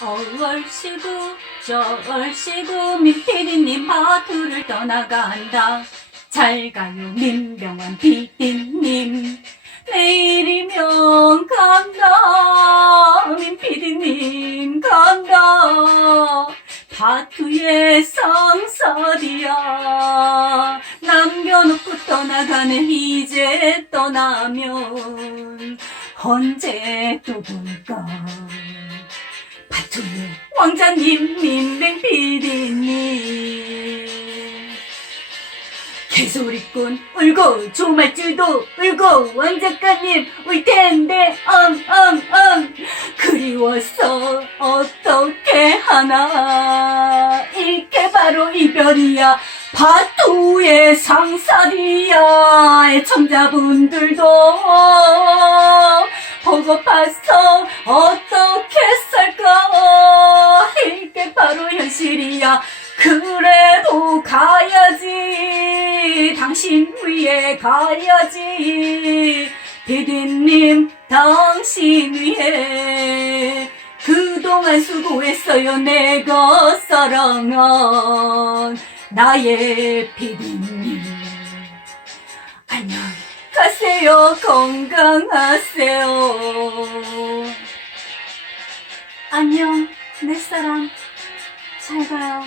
얼씨구 저 얼씨구 민피디님 마트를 떠나간다. 잘 가요 민병환 피디님. 내일이면 간다. 민피디님 간다. 파투의 상사리야. 남겨놓고 떠나가네 이제 떠나면. 언제 또 볼까 왕자님 민뱅 피디님. 개소리꾼 울고 조말줄도 울고 왕 작가님 울 텐데 엄엄엄 그리워서 어떻게 하나. 이게 바로 이별이야. 파투의 상살이야. 애청자분들도 보고파서 어떻게 현실이야. 그래도 가야지. 당신 위해 가야지. 피디님 당신 위해 그동안 수고했어요 내가 사랑한 나의 피디님. 안녕. 가세요. 건강하세요. 안녕 내 사랑 잘 가요